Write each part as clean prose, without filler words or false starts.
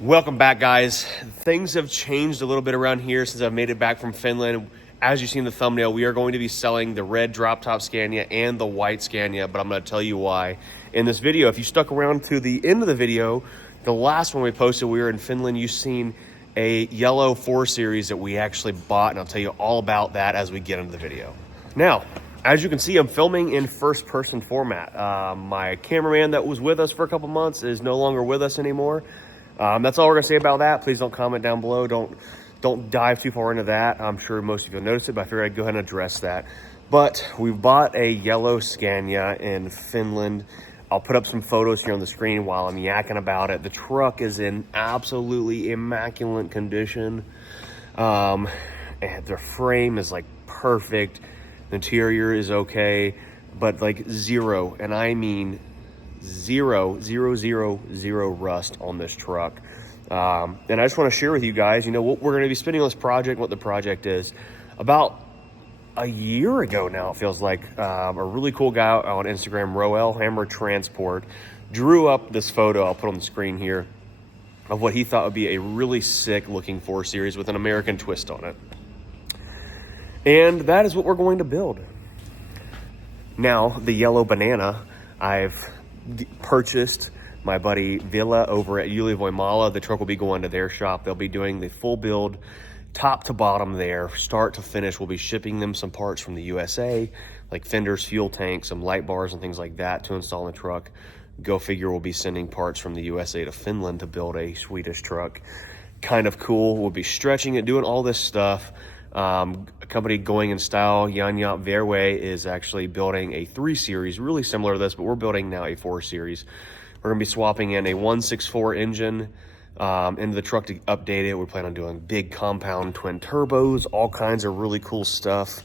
Welcome back, guys. Things have changed a little bit around here since I've made it back from Finland. As you see in the thumbnail, we are going to be selling the red drop top Scania and the white Scania, but I'm going to tell you why in this video. If you stuck around to the end of the video, the last one we posted, we were in Finland. You've seen a yellow 4 Series that we actually bought, and I'll tell you all about that as we get into the video. Now, as you can see, I'm filming in first-person format. My cameraman that was with us for a couple months is no longer with us anymore. That's all we're gonna say about that. Please don't comment down below. Don't dive too far into that. I'm sure most of you will notice it, but I figured I'd go ahead and address that. But we bought a yellow Scania in Finland. I'll put up some photos here on the screen while I'm yakking about it. The truck is in absolutely immaculate condition. And the frame is like perfect. The interior is okay, but like zero, and I mean zero rust on this truck. And I just want to share with you guys, you know, what we're going to be spending on this project, what the project is. About a year ago now, it feels like, a really cool guy on Instagram, Roel Hammer Transport, drew up this photo I'll put on the screen here of what he thought would be a really sick looking 4 Series with an American twist on it. And that is what we're going to build. Now, the yellow banana, I've purchased my buddy Villa over at Voimala. The truck will be going to their shop. They'll be doing the full build, top to bottom there, start to finish. We'll be shipping them some parts from the USA, like fenders, fuel tanks, some light bars and things like that to install in the truck. Go figure, we'll be sending parts from the USA to Finland to build a Swedish truck. Kind of cool. We'll be stretching it, doing all this stuff. A company going in style, Yanjat Verway, is actually building a 3 Series, really similar to this, but we're building now a 4 Series. We're going to be swapping in a 1.64 engine into the truck to update it. We plan on doing big compound twin turbos, all kinds of really cool stuff.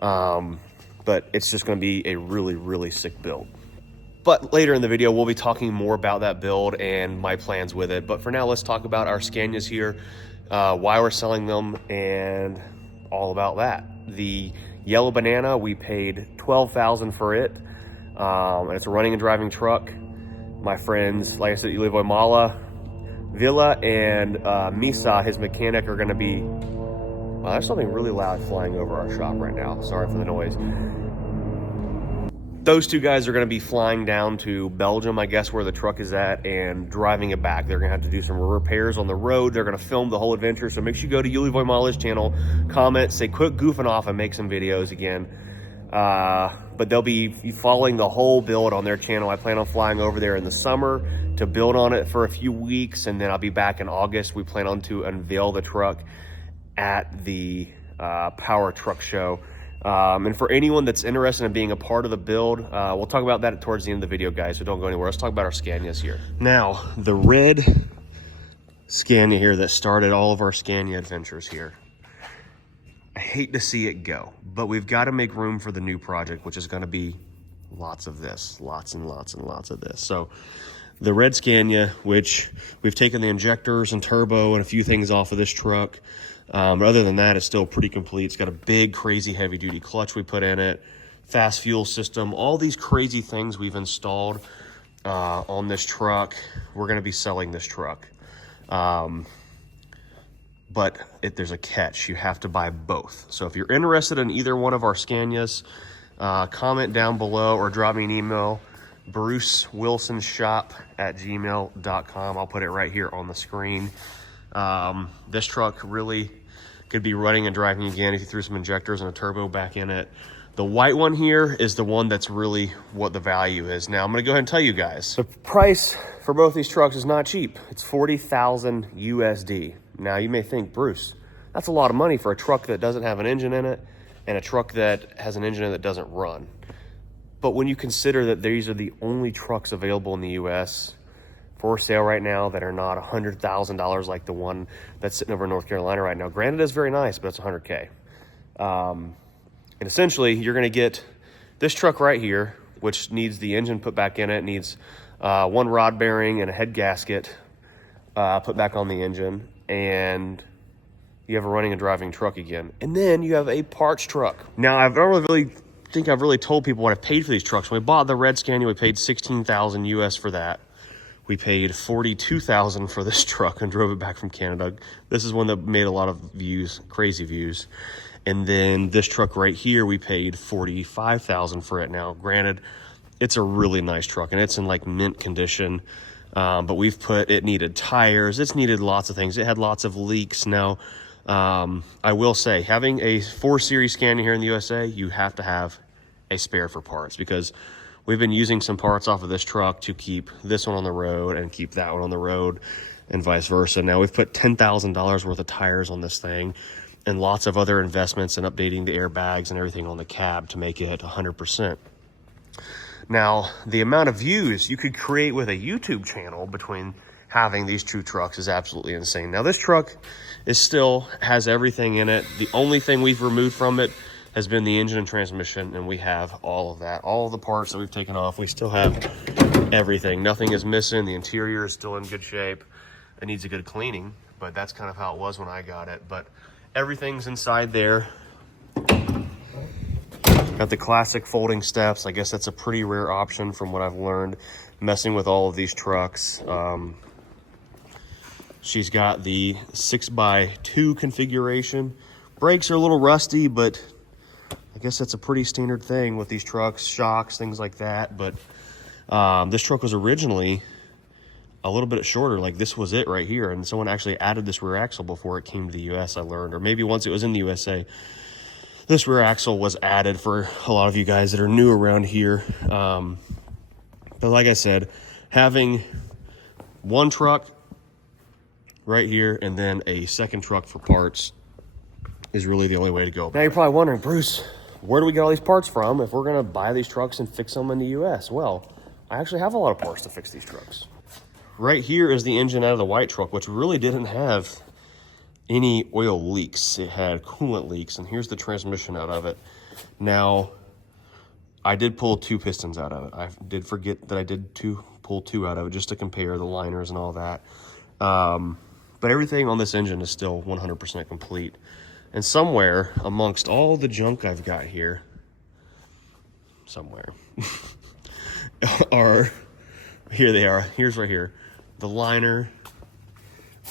But it's just going to be a really sick build. But later in the video, we'll be talking more about that build and my plans with it. But for now, let's talk about our Scanias here, why we're selling them, and all about that. The yellow banana, we paid $12,000 for it. And it's a running and driving truck. My friends, like I said, Voimala, Villa, and Misa, his mechanic, are gonna be, wow, there's something really loud flying over our shop right now. Sorry for the noise. Those two guys are gonna be flying down to Belgium, I guess, where the truck is at, and driving it back. They're gonna have to do some repairs on the road. They're gonna film the whole adventure. So make sure you go to Voimala's channel, comment, say quit goofing off and make some videos again. But they'll be following the whole build on their channel. I plan on flying over there in the summer to build on it for a few weeks, and then I'll be back in August. We plan on to unveil the truck at the Power Truck Show. And for anyone that's interested in being a part of the build, we'll talk about that towards the end of the video, guys, so don't go anywhere. Let's talk about our Scanias here. Now, the red Scania here that started all of our Scania adventures here. I hate to see it go, but we've got to make room for the new project, which is going to be lots of this, lots and lots of this. So the red Scania, which we've taken the injectors and turbo and a few things off of this truck. But other than that, it's still pretty complete. It's got a big, crazy, heavy-duty clutch we put in it, fast fuel system, all these crazy things we've installed on this truck. We're going to be selling this truck. But there's a catch. You have to buy both. So if you're interested in either one of our Scanias, comment down below or drop me an email, brucewilsonshop@gmail.com. I'll put it right here on the screen. This truck really could be running and driving again if you threw some injectors and a turbo back in it. The white one here is the one that's really what the value is. Now, I'm going to go ahead and tell you guys. The price for both these trucks is not cheap. It's 40,000 USD. Now, you may think, Bruce, that's a lot of money for a truck that doesn't have an engine in it and a truck that has an engine in it that doesn't run. But when you consider that these are the only trucks available in the US for sale right now that are not $100,000 like the one that's sitting over in North Carolina right now. Granted, it's very nice, but it's $100K. And essentially, you're going to get this truck right here, which needs the engine put back in it, needs one rod bearing and a head gasket put back on the engine, and you have a running and driving truck again. And then you have a parts truck. Now, I don't really think I've really told people what I've paid for these trucks. When we bought the red Scania, we paid $16,000 US for that. We paid $42,000 for this truck and drove it back from Canada. This is one that made a lot of views, crazy views. And then this truck right here, we paid $45,000 for it. Now, granted, it's a really nice truck and it's in like mint condition. But it needed tires. It's needed lots of things. It had lots of leaks. Now, I will say, having a 4 Series Scania here in the USA, you have to have a spare for parts, because we've been using some parts off of this truck to keep this one on the road and keep that one on the road and vice versa. Now we've put $10,000 worth of tires on this thing and lots of other investments in updating the airbags and everything on the cab to make it 100%. Now, the amount of views you could create with a YouTube channel between having these two trucks is absolutely insane. Now, this truck still has everything in it. The only thing we've removed from it has been the engine and transmission, and we have all of that. All of the parts that we've taken off, we still have everything. Nothing is missing. The interior is still in good shape. It needs a good cleaning, but that's kind of how it was when I got it. But everything's inside there. Got the classic folding steps. I guess that's a pretty rare option from what I've learned messing with all of these trucks. She's got the 6x2 configuration. Brakes are a little rusty, but I guess that's a pretty standard thing with these trucks, shocks, things like that. But this truck was originally a little bit shorter. Like, this was it right here. And someone actually added this rear axle before it came to the US, I learned. Or maybe once it was in the USA, this rear axle was added for a lot of you guys that are new around here. But like I said, having one truck right here and then a second truck for parts is really the only way to go. Now you're probably wondering, Bruce, where do we get all these parts from if we're gonna buy these trucks and fix them in the US? Well, I actually have a lot of parts to fix these trucks. Right here is the engine out of the white truck, which really didn't have any oil leaks. It had coolant leaks, and here's the transmission out of it. Now, I did pull 2 pistons out of it. I did forget that I did pull 2 out of it just to compare the liners and all that. But everything on this engine is still 100% complete. And somewhere amongst all the junk I've got here, somewhere, here they are. Here's right here, the liner,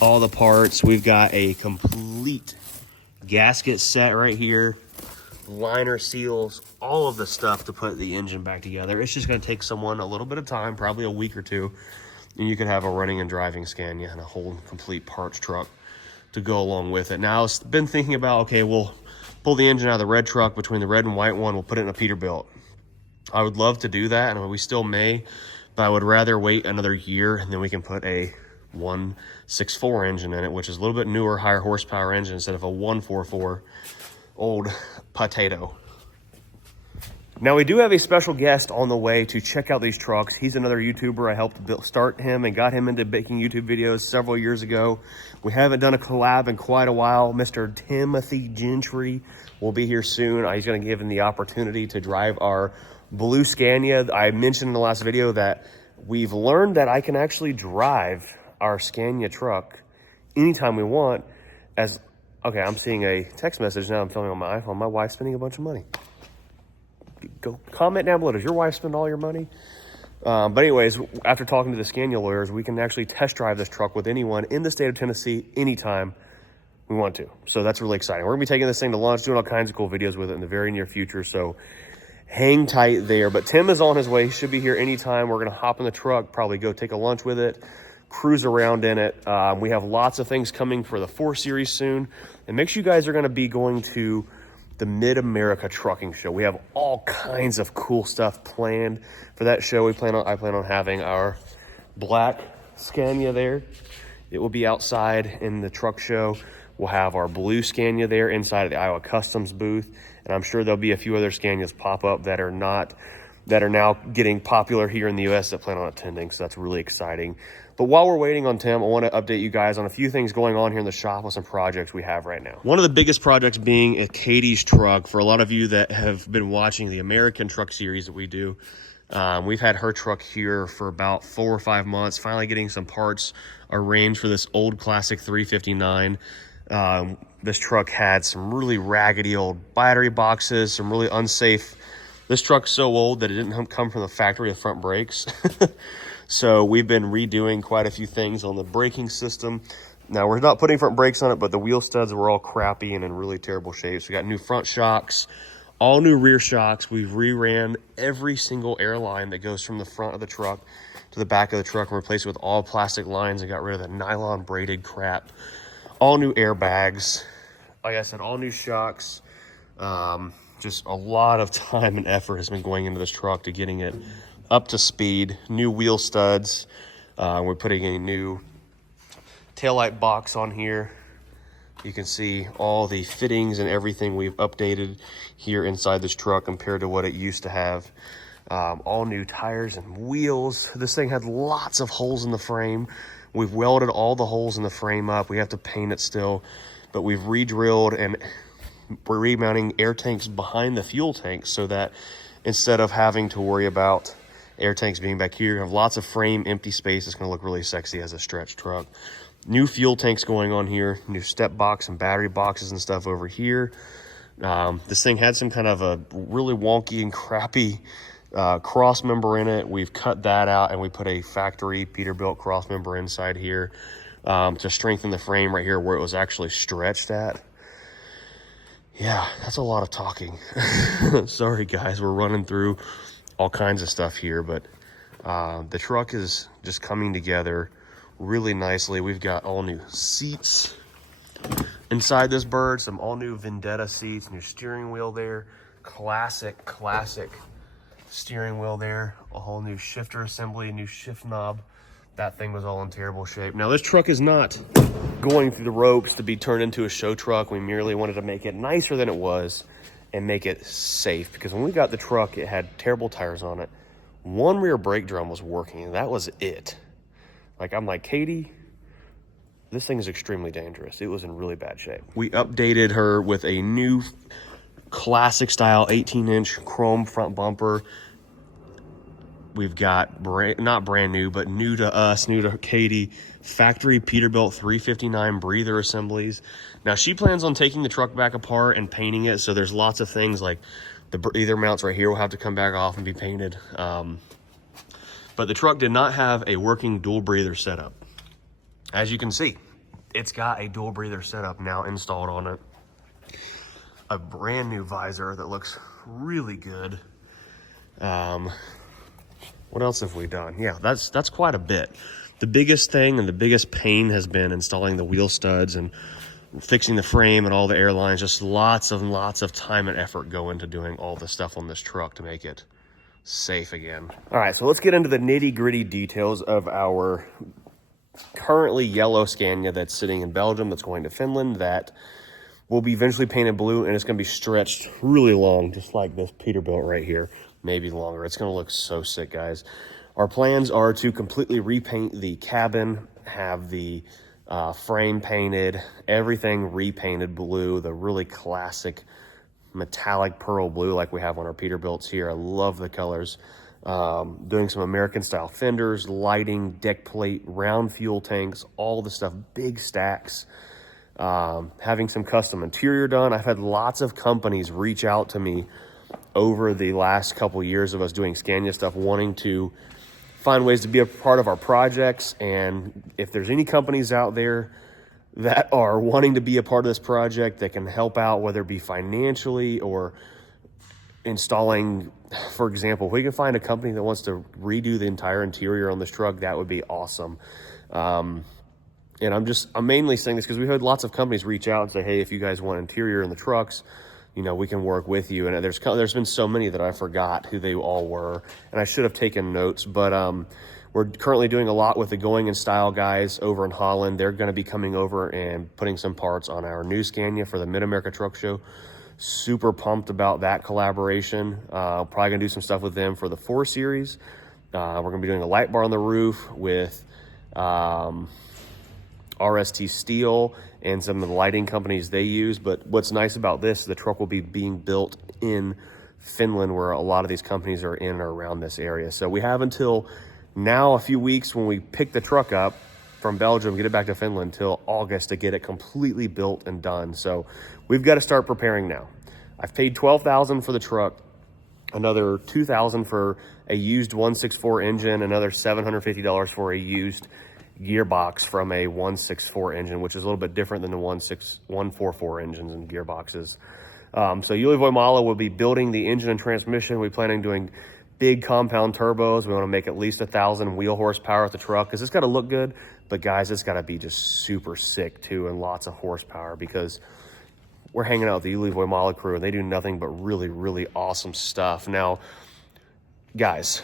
all the parts. We've got a complete gasket set right here, liner seals, all of the stuff to put the engine back together. It's just going to take someone a little bit of time, probably a week or 2, and you could have a running and driving Scania and a whole complete parts truck to go along with it. Now, I've been thinking about, okay, we'll pull the engine out of the red truck, between the red and white one, we'll put it in a Peterbilt. I would love to do that, and we still may, but I would rather wait another year, and then we can put a 1.64 engine in it, which is a little bit newer, higher horsepower engine instead of a 1.44 old potato. Now, we do have a special guest on the way to check out these trucks. He's another YouTuber. I helped start him and got him into making YouTube videos several years ago. We haven't done a collab in quite a while. Mr. Timothy Gentry will be here soon. He's going to give him the opportunity to drive our blue Scania. I mentioned in the last video that we've learned that I can actually drive our Scania truck anytime we want. Okay, I'm seeing a text message now. I'm filming on my iPhone. My wife's spending a bunch of money. Go comment down below. Does your wife spend all your money? But anyways, after talking to the Scania lawyers, we can actually test drive this truck with anyone in the state of Tennessee anytime we want to. So that's really exciting. We're gonna be taking this thing to launch, doing all kinds of cool videos with it in the very near future. So hang tight there. But Tim is on his way. He should be here anytime. We're gonna hop in the truck, probably go take a lunch with it, cruise around in it. We have lots of things coming for the 4 Series soon. And make sure you guys are gonna be going to the Mid-America Trucking Show. We have all kinds of cool stuff planned for that show. I plan on having our black Scania there. It will be outside in the truck show. We'll have our blue Scania there inside of the Iowa Customs booth. And I'm sure there'll be a few other Scanias pop up that are now getting popular here in the US that plan on attending. So that's really exciting. But while we're waiting on Tim, I want to update you guys on a few things going on here in the shop with some projects we have right now. One of the biggest projects being Katie's truck. For a lot of you that have been watching the American truck series that we do, we've had her truck here for about 4 or 5 months, finally getting some parts arranged for this old classic 359. This truck had some really raggedy old battery boxes, some really unsafe. This truck's so old that it didn't come from the factory with front brakes. So we've been redoing quite a few things on the braking system. Now, we're not putting front brakes on it, but the wheel studs were all crappy and in really terrible shape. So we got new front shocks, all new rear shocks. We've reran every single air line that goes from the front of the truck to the back of the truck and replaced it with all plastic lines and got rid of the nylon braided crap. All new airbags. Like I said, all new shocks. Just a lot of time and effort has been going into this truck to getting it up to speed. New wheel studs. We're putting a new taillight box on here. You can see all the fittings and everything we've updated here inside this truck compared to what it used to have. All new tires and wheels. This thing had lots of holes in the frame. We've welded all the holes in the frame up. We have to paint it still, but we've re-drilled and we're remounting air tanks behind the fuel tanks so that instead of having to worry about air tanks being back here, you have lots of frame empty space. It's going to look really sexy as a stretch truck. New fuel tanks going on here, new step box and battery boxes and stuff over here. This thing had some kind of a really wonky and crappy cross member in it. We've cut that out and we put a factory Peterbilt cross member inside here to strengthen the frame right here where it was actually stretched at. Yeah, that's a lot of talking. Sorry guys, we're running through all kinds of stuff here, but the truck is just coming together really nicely. We've got all new seats inside this bird, some all new Vendetta seats, new steering wheel there, classic steering wheel there, a whole new shifter assembly, new shift knob. That thing was all in terrible shape. Now this truck is not going through the ropes to be turned into a show truck. We merely wanted to make it nicer than it was and make it safe, because when we got the truck, it had terrible tires on it. One rear brake drum was working and that was it. Like, I'm like, Katie, this thing is extremely dangerous. It was in really bad shape. We updated her with a new classic style 18-inch chrome front bumper. We've got not brand new, but new to us, new to Katie, factory Peterbilt 359 breather assemblies. Now she plans on taking the truck back apart and painting it. So there's lots of things like the breather mounts right here will have to come back off and be painted. But the truck did not have a working dual breather setup. As you can see, it's got a dual breather setup now installed on it. A brand new visor that looks really good. What else have we done? Yeah, that's quite a bit. The biggest thing and the biggest pain has been installing the wheel studs and fixing the frame and all the air lines. Just lots and lots of time and effort go into doing all the stuff on this truck to make it safe again. All right, so let's get into the nitty-gritty details of our currently yellow Scania that's sitting in Belgium, that's going to Finland, that will be eventually painted blue, and it's going to be stretched really long, just like this Peterbilt right here, maybe longer. It's going to look so sick, guys. Our plans are to completely repaint the cabin, have the frame painted, everything repainted blue, the really classic metallic pearl blue like we have on our Peterbilts here. I love the colors. Doing some American style fenders, lighting, deck plate, round fuel tanks, all the stuff, big stacks. Having some custom interior done. I've had lots of companies reach out to me over the last couple years of us doing Scania stuff, wanting to find ways to be a part of our projects. And if there's any companies out there that are wanting to be a part of this project that can help out, whether it be financially or installing, for example, if we can find a company that wants to redo the entire interior on this truck, that would be awesome. And I'm mainly saying this because we've had lots of companies reach out and say, hey, if you guys want interior in the trucks, you know, we can work with you. And there's been so many that I forgot who they all were, and I should have taken notes. But we're currently doing a lot with the Going in Style guys over in Holland. They're going to be coming over and putting some parts on our new Scania for the Mid-America Truck Show. Super pumped about that collaboration. Probably going to do some stuff with them for the 4 Series. We're going to be doing a light bar on the roof with RST Steel and some of the lighting companies they use. But what's nice about this, the truck will be being built in Finland, where a lot of these companies are in or around this area. So we have until now a few weeks when we pick the truck up from Belgium, get it back to Finland, till August to get it completely built and done. So we've got to start preparing now. I've paid $12,000 for the truck. another $2,000 for a used 164 engine, another $750 for a used gearbox from a 164 engine, which is a little bit different than the 144 engines and gearboxes. So Yuli Voimala will be building the engine and transmission. We plan on doing big compound turbos. We want to make at least 1,000 wheel horsepower with the truck because it's got to look good. But guys, it's got to be just super sick too, and lots of horsepower, because we're hanging out with the Yuli Voimala crew and they do nothing but really, really awesome stuff. Now, guys,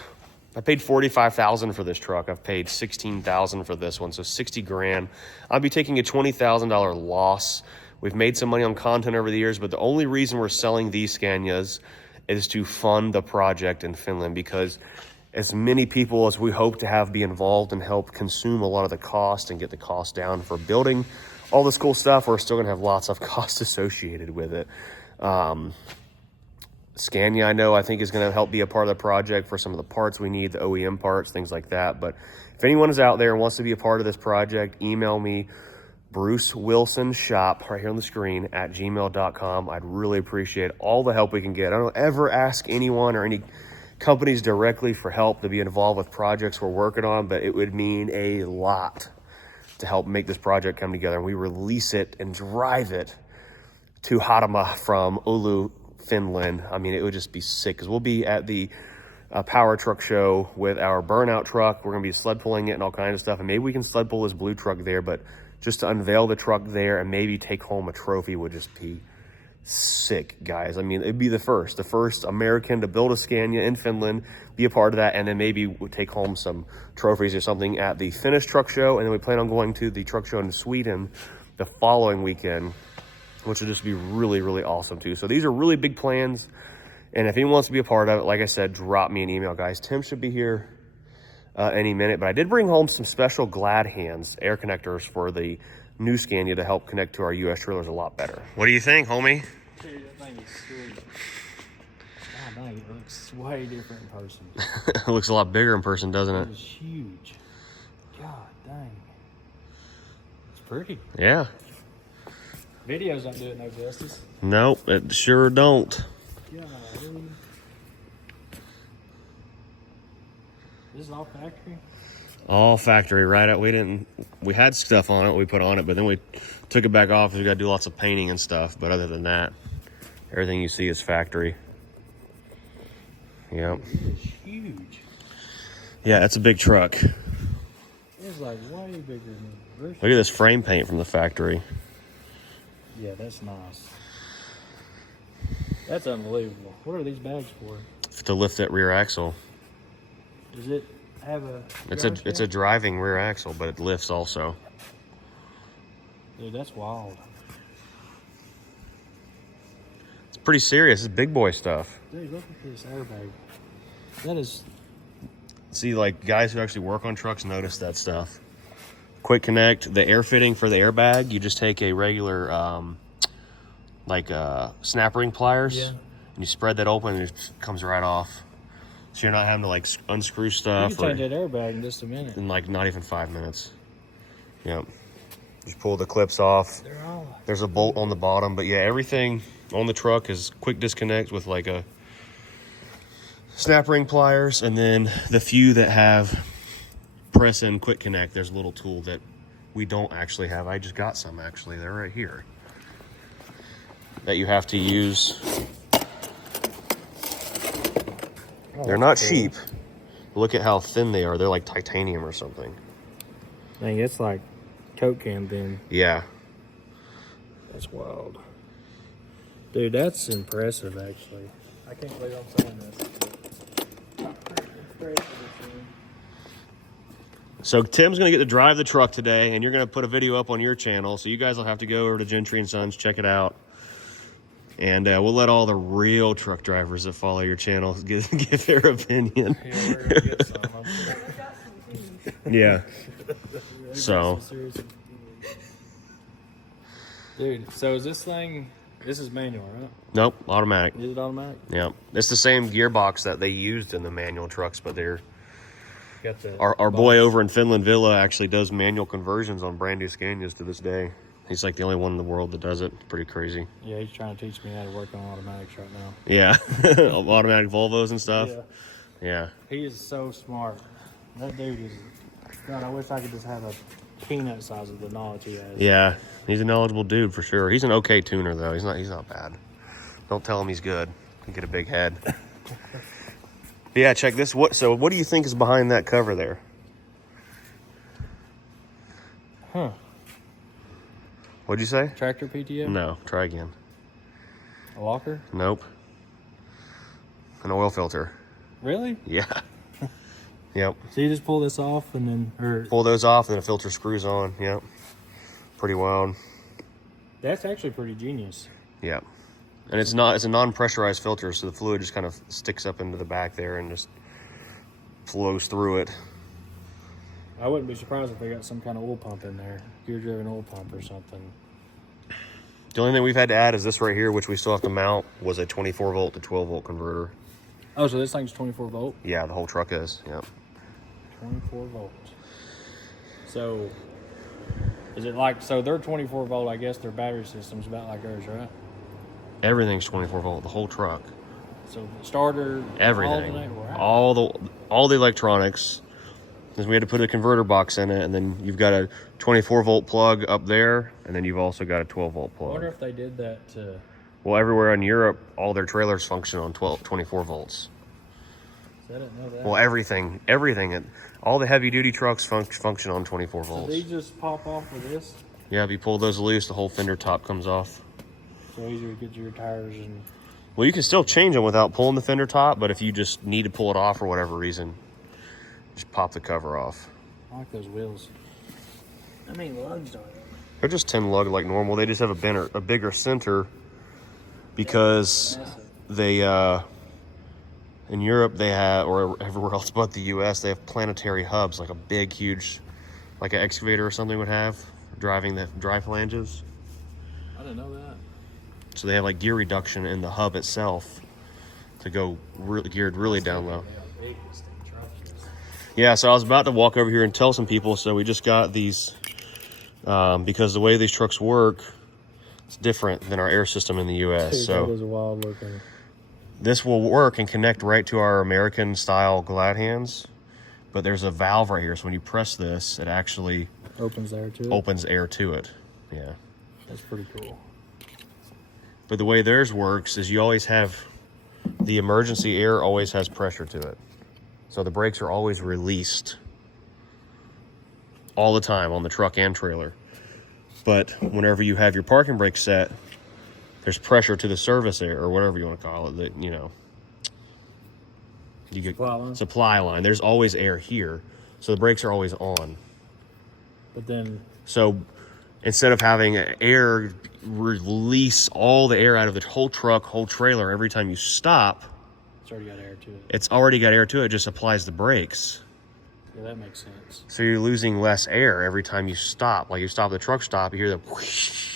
I paid $45,000 for this truck. I've paid $16,000 for this one, so 60 grand. I'll be taking a $20,000 loss. We've made some money on content over the years, but the only reason we're selling these Scanias is to fund the project in Finland, because as many people as we hope to have be involved and help consume a lot of the cost and get the cost down for building all this cool stuff, we're still gonna have lots of costs associated with it. Scania, I think is gonna help be a part of the project for some of the parts we need, the OEM parts, things like that. But if anyone is out there and wants to be a part of this project, email me, Bruce Wilson Shop, right here on the screen, at gmail.com. I'd really appreciate all the help we can get. I don't ever ask anyone or any companies directly for help to be involved with projects we're working on, but it would mean a lot to help make this project come together and we release it and drive it to Hatama from Oulu, Finland. I mean, it would just be sick, because we'll be at the power truck show with our burnout truck. We're gonna be sled pulling it and all kinds of stuff, and maybe we can sled pull this blue truck there, but just to unveil the truck there and maybe take home a trophy would just be sick, guys. I mean, it'd be the first American to build a Scania in Finland, be a part of that, and then maybe we'll take home some trophies or something at the Finnish truck show. And then we plan on going to the truck show in Sweden the following weekend, which will just be really, really awesome too. So these are really big plans. And if anyone wants to be a part of it, like I said, drop me an email, guys. Tim should be here any minute, but I did bring home some special Glad Hands air connectors for the new Scania to help connect to our US trailers a lot better. What do you think, homie? Dude, that thing is sweet. God dang, it looks way different in person. It looks a lot bigger in person, doesn't it? It's huge. God dang. It's pretty. Yeah. Videos don't do it no justice. Nope, it sure don't. God, this is all factory? All factory, right? We had stuff on it, we put on it, but then we took it back off because we got to do lots of painting and stuff. But other than that, everything you see is factory. Yep. It is huge. Yeah, it's a big truck. It's like way bigger than the version. Look at this frame paint from the factory. Yeah, that's nice. That's unbelievable. What are these bags for? To lift that rear axle. Does it have a... It's a driving rear axle, but it lifts also. Dude, that's wild. It's pretty serious. It's big boy stuff. Dude, look at this airbag. That is... See, like, guys who actually work on trucks notice that stuff. Quick connect, the air fitting for the airbag, you just take a regular, snap ring pliers, and you spread that open and it just comes right off. So you're not having to, like, unscrew stuff. You can change that airbag in just a minute. In, like, not even 5 minutes. Yep. Just pull the clips off. There's a bolt on the bottom, but yeah, everything on the truck is quick disconnect with, like, a snap ring pliers, and then the few that have press in quick connect, there's a little tool that we don't actually have. I just got some, actually. They're right here that you have to use. They're not cheap. Look at how thin they are. They're like titanium or something. Dang, it's like Coke can thin. Yeah. That's wild. Dude, that's impressive, actually. I can't believe I'm saying this. So Tim's going to get to drive the truck today, and you're going to put a video up on your channel. So you guys will have to go over to Gentry & Sons, check it out. And we'll let all the real truck drivers that follow your channel give their opinion. Yeah, we're gonna get some. Yeah. So. Dude, so is this thing, this is manual, right? Nope, automatic. Is it automatic? Yeah. It's the same gearbox that they used in the manual trucks, but they're... Got the Our boy over in Finland Villa actually does manual conversions on brand new Scanias to this day. He's like the only one in the world that does it. It's pretty crazy. Yeah, he's trying to teach me how to work on automatics right now. Yeah, automatic Volvos and stuff. Yeah. He is so smart. That dude is. God, I wish I could just have a peanut size of the knowledge he has. Yeah, he's a knowledgeable dude for sure. He's an okay tuner though. He's not bad. Don't tell him he's good. He'll get a big head. Yeah, check this. What do you think is behind that cover there? Huh. What'd you say? Tractor PTO? No, try again. A locker? Nope. An oil filter. Really? Yeah. Yep. So you just pull this off and then, Pull those off and the filter screws on. Yep. Pretty wild. That's actually pretty genius. Yep. And it's a non-pressurized filter, so the fluid just kind of sticks up into the back there and just flows through it. I wouldn't be surprised if they got some kind of oil pump in there. Gear-driven oil pump or something. The only thing we've had to add is this right here, which we still have to mount, was a 24 volt to 12 volt converter. Oh, so this thing's 24 volt? Yeah, the whole truck is. Yep. 24 volts. So, is it like, so they're 24 volt, I guess their battery system's about like ours, right? Everything's 24 volt, the whole truck. So, starter, Everything. Wow. All the electronics. Because we had to put a converter box in it, and then you've got a 24 volt plug up there, and then you've also got a 12 volt I plug. wonder if they did that to... Well, everywhere in Europe, all their trailers function on 24 volts. I didn't know that. Well, everything, all the heavy duty trucks function on 24 volts. So they just pop off with this? Yeah, if you pull those loose, the whole fender top comes off. So easier to get your tires and... Well, you can still change them without pulling the fender top, but if you just need to pull it off for whatever reason, just pop the cover off. I like those wheels. How many lugs are they? They're just 10 lug like normal. They just have a bigger center because they, in Europe they have, or everywhere else but the US, they have planetary hubs, like a big, huge, like an excavator or something would have, driving the dry flanges. I didn't know that. So they have like gear reduction in the hub itself to go geared really down low. Yeah, so I was about to walk over here and tell some people, so we just got these, because the way these trucks work, it's different than our air system in the US. Dude, so that is wild looking. this will work and connect right to our American style glad hands, but there's a valve right here, so when you press this, it actually opens air to it. Opens air to it. Yeah. That's pretty cool. But the way theirs works is you always have the emergency air always has pressure to it. So the brakes are always released all the time on the truck and trailer. But whenever you have your parking brake set, there's pressure to the service air or whatever you want to call it, that, you know, you get supply line. There's always air here. So the brakes are always on. But then, so instead of having air release all the air out of the whole truck, whole trailer every time you stop, it's already got air to it. It's already got air to it. It just applies the brakes. Yeah, that makes sense. So you're losing less air every time you stop. Like you stop the truck stop, you hear the whoosh.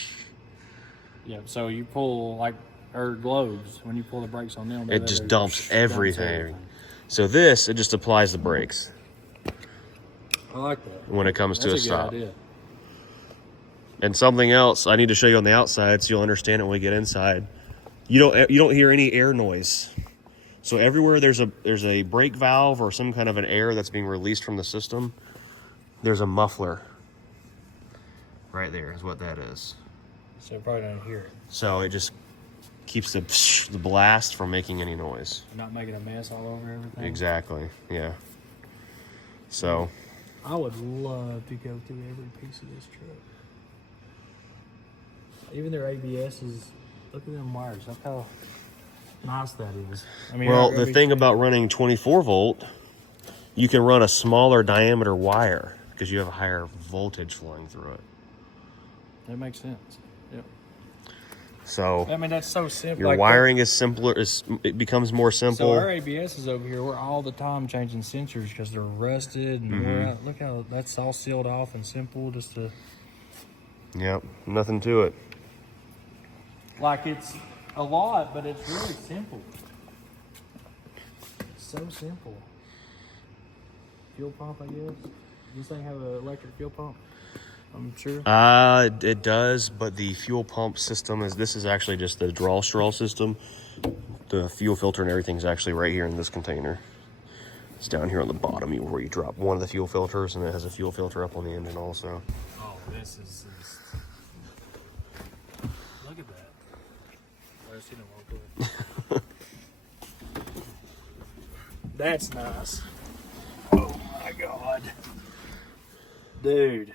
Yeah, so you pull like globes, when you pull the brakes on them, it just dumps everything. So this, it just applies the brakes. I like that. When it comes to a stop. Good idea. And something else I need to show you on the outside so you'll understand it when we get inside. You don't hear any air noise. So everywhere there's a brake valve or some kind of an air that's being released from the system, there's a muffler. Right there is what that is. So you probably don't hear it. So it just keeps the blast from making any noise. Not making a mess all over everything. Exactly, yeah. So I would love to go through every piece of this truck. Even their ABS is, look at them wires. Look how nice that is. I mean, well, the thing about running 24 volt, you can run a smaller diameter wire because you have a higher voltage flowing through it. That makes sense. Yep. So I mean, that's so simple. Your wiring is simpler. It becomes more simple. So our ABS is over here. We're all the time changing sensors because they're rusted and we're out. Look how that's all sealed off and simple. Just to. Yep. Nothing to it. Like it's a lot, but it's really simple. It's so simple. Fuel pump, I guess. Does this thing have an electric fuel pump? I'm sure. It does, but the fuel pump system this is actually just the draw straw system. The fuel filter and everything's actually right here in this container. It's down here on the bottom where you drop one of the fuel filters, and it has a fuel filter up on the engine also. Oh, this is just... Look at that. I've seen it walk away. That's nice. Oh my God. Dude.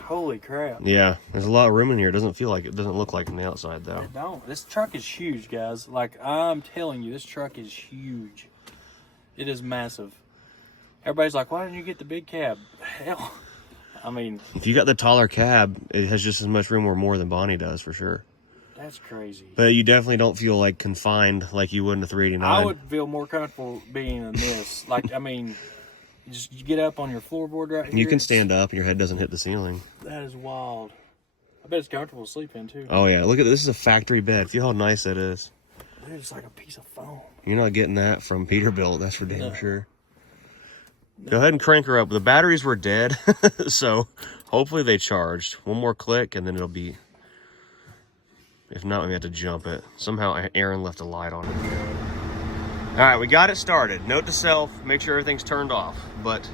Holy crap. Yeah, there's a lot of room in here. It doesn't look like on the outside though. No, this truck is huge, guys. Like, I'm telling you, this truck is huge. It is massive. Everybody's like, why didn't you get the big cab? Hell, I mean... If you got the taller cab, it has just as much room or more than Bonnie does, for sure. That's crazy. But you definitely don't feel like confined like you would in a 389. I would feel more comfortable being in this. Like, I mean... You get up on your floorboard right here. You can stand up and your head doesn't hit the ceiling. That is wild. I bet it's comfortable to sleep in too. Oh yeah, look at this. This is a factory bed. Feel how nice that is. Dude, it's like a piece of foam. You're not getting that from Peterbilt, that's for damn sure. Go ahead and crank her up. The batteries were dead, so hopefully they charged. One more click and then it'll be... If not, we have to jump it. Somehow Aaron left a light on it. All right, we got it started. Note to self, make sure everything's turned off. But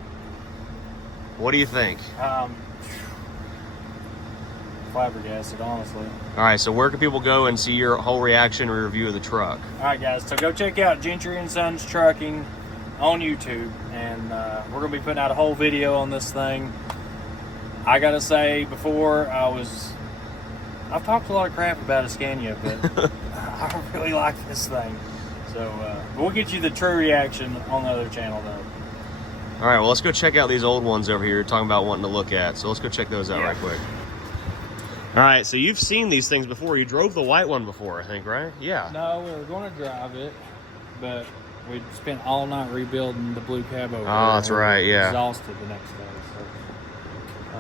what do you think? Flabbergasted, honestly. All right, so where can people go and see your whole reaction or review of the truck? All right, guys, so go check out Gentry and Sons Trucking on YouTube, and we're gonna be putting out a whole video on this thing. I gotta say, before I've talked a lot of crap about a Scania, but I really like this thing. So we'll get you the true reaction on the other channel, though. All right, well, let's go check out these old ones over here you're talking about wanting to look at. So let's go check those out right quick. All right, so you've seen these things before. You drove the white one before, I think, right? Yeah. No, we were going to drive it, but we spent all night rebuilding the blue cab over there. Oh, that's right, yeah. Exhausted the next day. So,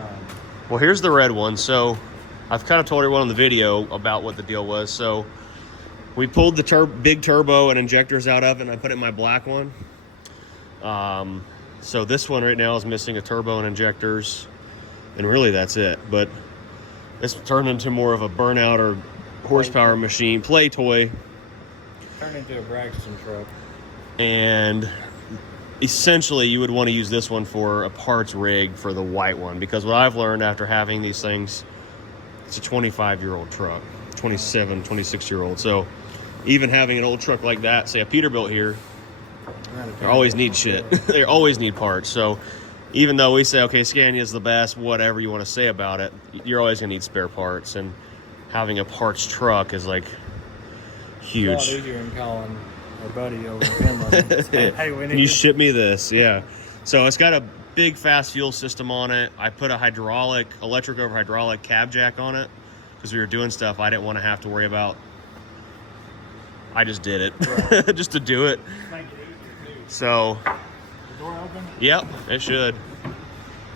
well, here's the red one. So I've kind of told everyone in the video about what the deal was. So we pulled the big turbo and injectors out of it, and I put it in my black one. So this one right now is missing a turbo and injectors, and really that's it. But it's turned into more of a burnout or horsepower machine, play toy. Turned into a Braxton truck. And essentially you would want to use this one for a parts rig for the white one, because what I've learned after having these things, it's a 25-year-old truck, 27, 26-year-old. So even having an old truck like that, say a Peterbilt here, they always need shit. They always need parts. So even though we say, okay, Scania's the best, whatever you want to say about it, you're always going to need spare parts. And having a parts truck is like huge. It's a lot easier than calling our buddy over in Finland. Saying, hey, we need Can you ship me this? Yeah. So it's got a big fast fuel system on it. I put a electric over hydraulic cab jack on it because we were doing stuff I didn't want to have to worry about. I just did it, right. Just to do it. Make it easier, too. So, the door open? Yep, it should.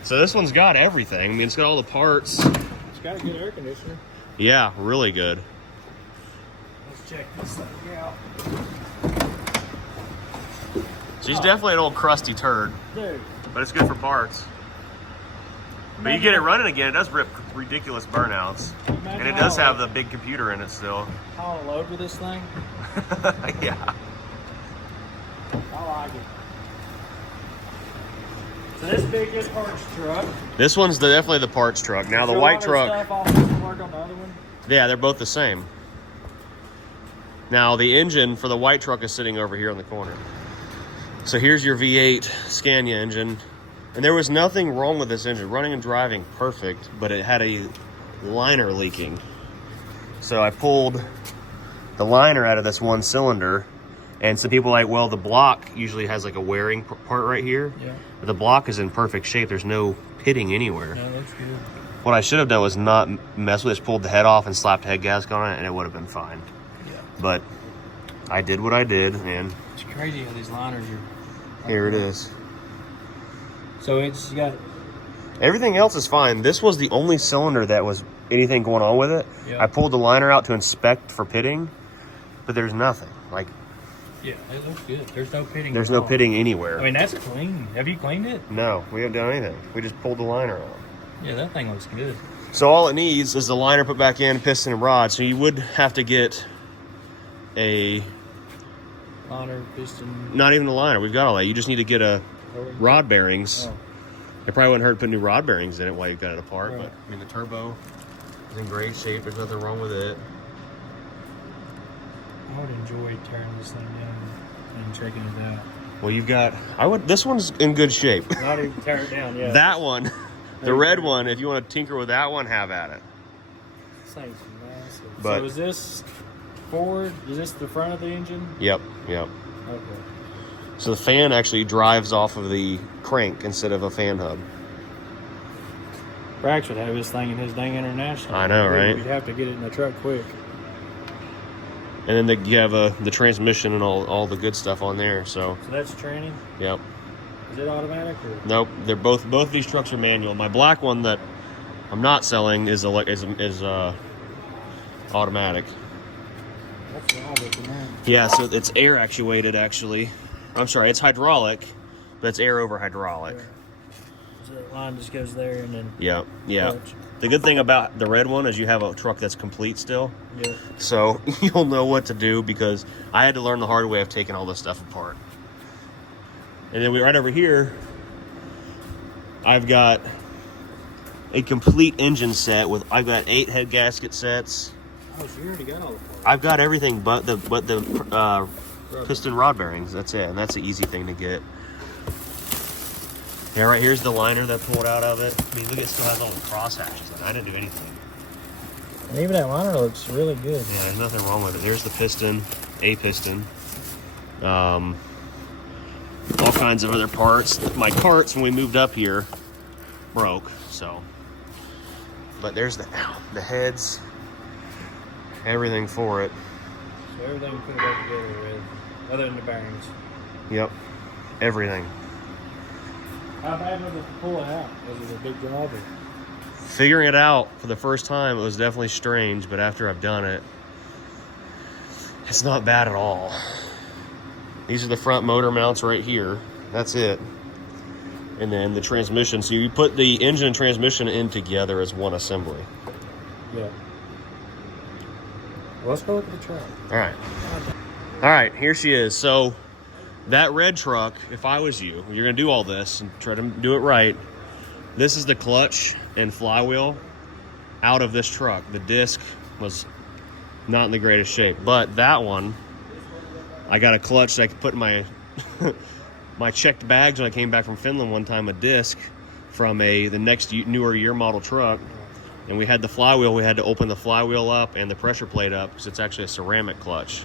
So this one's got everything. I mean, it's got all the parts. It's got a good air conditioner. Yeah, really good. Let's check this thing out. She's definitely an old crusty turd. Dude. But it's good for parts. But you get it running again, it does rip ridiculous burnouts. And it does have the big computer in it still. How to load with this thing? Yeah. I like it. So this big good parts truck. This one's definitely the parts truck. Now the white truck. Stuff off the work on the other one? Yeah, they're both the same. Now the engine for the white truck is sitting over here in the corner. So here's your V8 Scania engine. And there was nothing wrong with this engine. Running and driving, perfect, but it had a liner leaking. So I pulled the liner out of this one cylinder, and some people are like, well, the block usually has like a wearing part right here. Yeah. But the block is in perfect shape. There's no pitting anywhere. Yeah, that's good. What I should have done was not mess with it, just pulled the head off and slapped head gasket on it, and it would have been fine. Yeah. But I did what I did, and it's crazy how these liners are. Here it is. So it's got... Everything else is fine. This was the only cylinder that was anything going on with it. Yep. I pulled the liner out to inspect for pitting, but there's nothing. Like, Yeah, it looks good. There's no pitting. There's at no all. pitting anywhere. I mean, that's clean. Have you cleaned it? No, we haven't done anything. We just pulled the liner off. Yeah, that thing looks good. So all it needs is the liner put back in, piston and rod. So you would have to get a... Liner, piston. Not even a liner. We've got all that. You just need to get a rod bearings. Oh. It probably wouldn't hurt to put new rod bearings in it while you've got it apart. Right. But I mean, the turbo is in great shape. There's nothing wrong with it. I would enjoy tearing this thing down and checking it out. Well, you've got... This one's in good shape. Not even tear it down, yeah. That one, the red one, if you want to tinker with that one, have at it. This thing's massive. But- so is this forward? Is this the front of the engine? Yep. Okay. So the fan actually drives off of the crank instead of a fan hub. Brax would have this thing in his dang International. I know, right? We'd have to get it in the truck quick. And then you have the transmission and all the good stuff on there. So that's tranny? yep. Is it automatic or? Nope. They're both of these trucks are manual. My black one that I'm not selling is automatic. That's wild looking, man. Yeah, so it's air actuated actually. I'm sorry, it's hydraulic, but it's air over hydraulic. Yeah. So that line just goes there and then. Yeah. Clutch. The good thing about the red one is you have a truck that's complete still. Yeah. So you'll know what to do because I had to learn the hard way of taking all this stuff apart. And then right over here, I've got a complete engine set I've got 8 head gasket sets. Oh, so you already got all the parts. I've got everything but the piston rod bearings. That's it, and that's the easy thing to get. Yeah, right here's the liner that pulled out of it. I mean, look, it still has all the cross hatches, and I didn't do anything. And even that liner looks really good. Yeah, there's nothing wrong with it. There's the piston, a piston. All kinds of other parts. My carts, when we moved up here, broke, so. But there's the heads, everything for it. So everything put it back together with, other than the bearings. Yep, everything. How bad was it to pull it out? Was it a big job? Or? Figuring it out for the first time, it was definitely strange, but after I've done it, it's not bad at all. These are the front motor mounts right here. That's it. And then the transmission. So you put the engine and transmission in together as one assembly. Yeah. Well, let's go look at the truck. All right. All right, here she is. So that red truck, if I was you, you're going to do all this and try to do it right. This is the clutch and flywheel out of this truck. The disc was not in the greatest shape, but that one, I got a clutch that I could put in my my checked bags when I came back from Finland one time, a disc from the next newer year model truck. And we had the flywheel, we had to open the flywheel up and the pressure plate up because it's actually a ceramic clutch.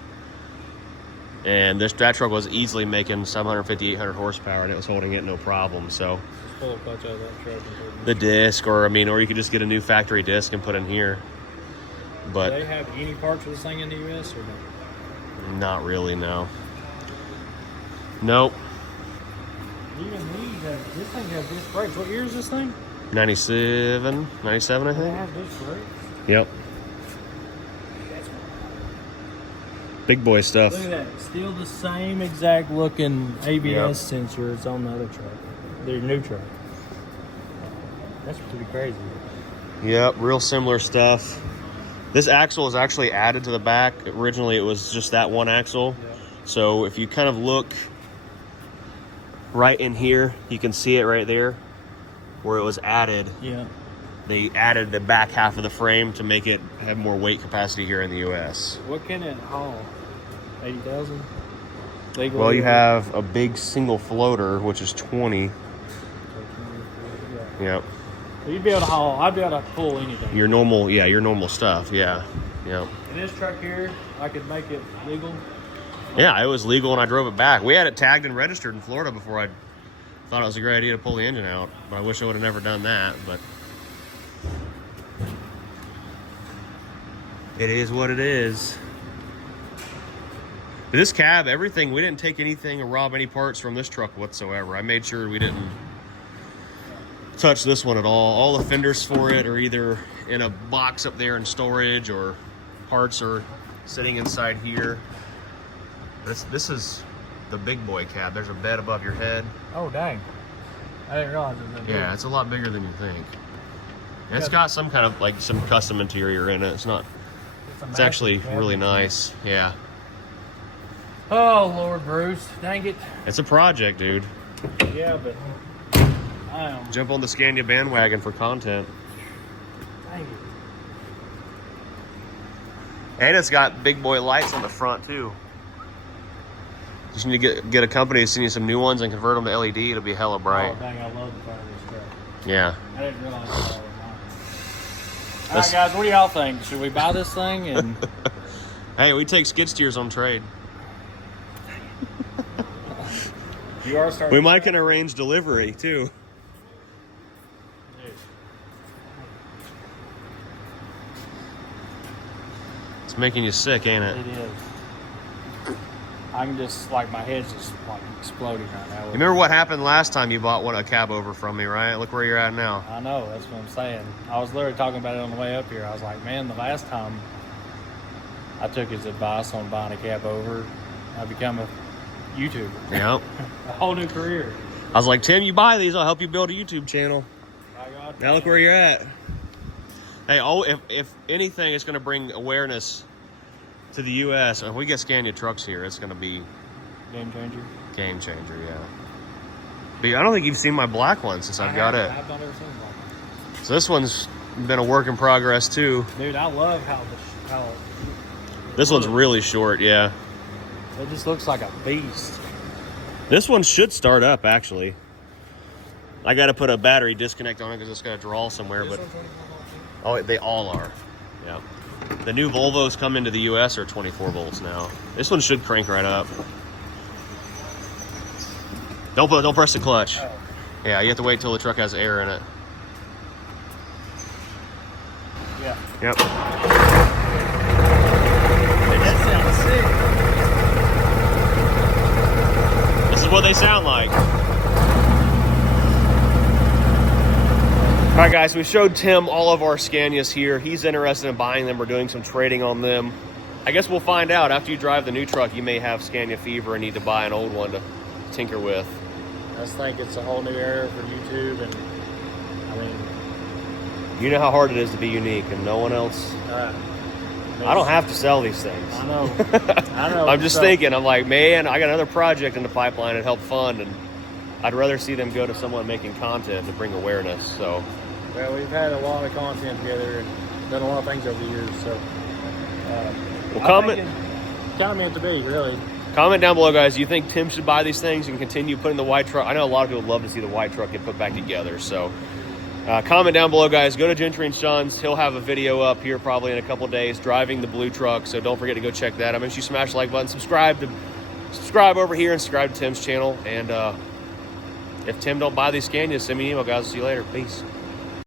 And that truck was easily making 750, 800 horsepower, and it was holding it no problem. So Just pull a clutch out of that truck. And the disc, or you could just get a new factory disc and put in here. do But they have any parts of this thing in the U.S. or no? not really, no. Nope. Even these this thing has disc brakes. What year is this thing? 97, I They think. have disc brakes. Yep. Big boy stuff. Look at that. Still the same exact looking ABS sensor it's on the other truck. Their new truck. That's pretty crazy. Yep, real similar stuff. This axle is actually added to the back. Originally, it was just that one axle. Yeah. So if you kind of look right in here, you can see it right there where it was added. Yeah. They added the back half of the frame to make it have more weight capacity here in the U.S. What can it haul? 80,000? Well, you have a big single floater, which is 20. Yep. You'd be able to haul. I'd be able to pull anything. Your normal stuff. Yeah. Yep. In this truck here, I could make it legal. Yeah, it was legal and I drove it back. We had it tagged and registered in Florida before I thought it was a great idea to pull the engine out. But I wish I would have never done that. But it is what it is. But this cab, everything, we didn't take anything or rob any parts from this truck whatsoever. I made sure we didn't touch this one at all. All the fenders for it are either in a box up there in storage or parts are sitting inside here. This is the big boy cab. There's a bed above your head. Oh, dang. I didn't realize it was that big. Yeah, it's a lot bigger than you think. And it's got some kind of like some custom interior in it. It's not. It's actually really nice. Yeah. Oh, Lord, Bruce. Dang it. It's a project, dude. Yeah, but I am. Jump on the Scania bandwagon for content. Dang it. And it's got big boy lights on the front too. You just need to get a company to send you some new ones and convert them to LED. It'll be hella bright. Oh, dang, I love the front of this truck. Yeah. I didn't realize that all the time. All right, guys, what do y'all think? Should we buy this thing? And Hey, we take skid steers on trade. you are starting. We might can arrange delivery too. Dude. It's making you sick, ain't it? It is. I can just, like, my head's just, like, exploding right now. You remember what happened last time you bought a cab over from me, right? Look where you're at now. I know, that's what I'm saying. I was literally talking about it on the way up here. I was like, man, the last time I took his advice on buying a cab over, I become a YouTuber. Yep. A whole new career. I was like, Tim, you buy these, I'll help you build a YouTube channel. My God. Now look where you're at. Hey, if anything, it's going to bring awareness to the U.S. If we get Scania trucks here, it's going to be Game changer. game changer, yeah. But I don't think you've seen my black one since I've got it. I've not ever seen one. So this one's been a work in progress too. Dude, I love how This one's really short, yeah. it just looks like a beast. This one should start up, actually. I got to put a battery disconnect on it because it's got to draw somewhere, but oh, they all are. Yeah. The new Volvos come into the U.S. are 24 volts now. This one should crank right up. Don't press the clutch. Oh. Yeah, you have to wait till the truck has air in it. Yeah. Yep. That sounds sick. This is what they sound like. All right, guys, we showed Tim all of our Scanias here. He's interested in buying them. We're doing some trading on them. I guess we'll find out. After you drive the new truck, you may have Scania fever and need to buy an old one to tinker with. I just think it's a whole new era for YouTube, and I mean, You know how hard it is to be unique, and no one else. I don't have to sell these things. I know. I know. I'm just thinking, I'm like, man, I got another project in the pipeline and help fund, and I'd rather see them go to someone making content to bring awareness. So, well, we've had a lot of content together and done a lot of things over the years. So, well, comment meant to be, really. Comment down below, guys. Do you think Tim should buy these things and continue putting the white truck? I know a lot of people would love to see the white truck get put back together. So, comment down below, guys. Go to Gentry and Sons. He'll have a video up here probably in a couple days driving the blue truck. So don't forget to go check that out. Make sure you smash the like button. Subscribe over here and subscribe to Tim's channel. And if Tim don't buy these Scanias, send me an email, guys. See you later. Peace.